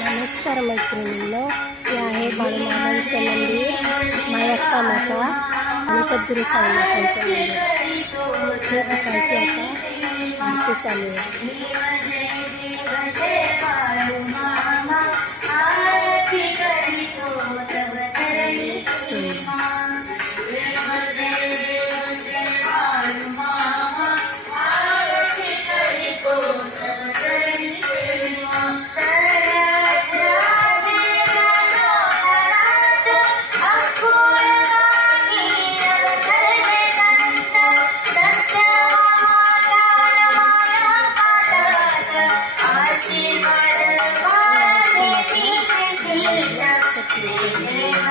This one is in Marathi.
नमस्कार मैत्रिणींनो हे आहे बाळूमामांचं मंदिर मायप्पा माता आणि सद्गुरू साईनाथांचं मंदिर. हे सकाळची आता आरती चालू आहे. सुंदर that's a good please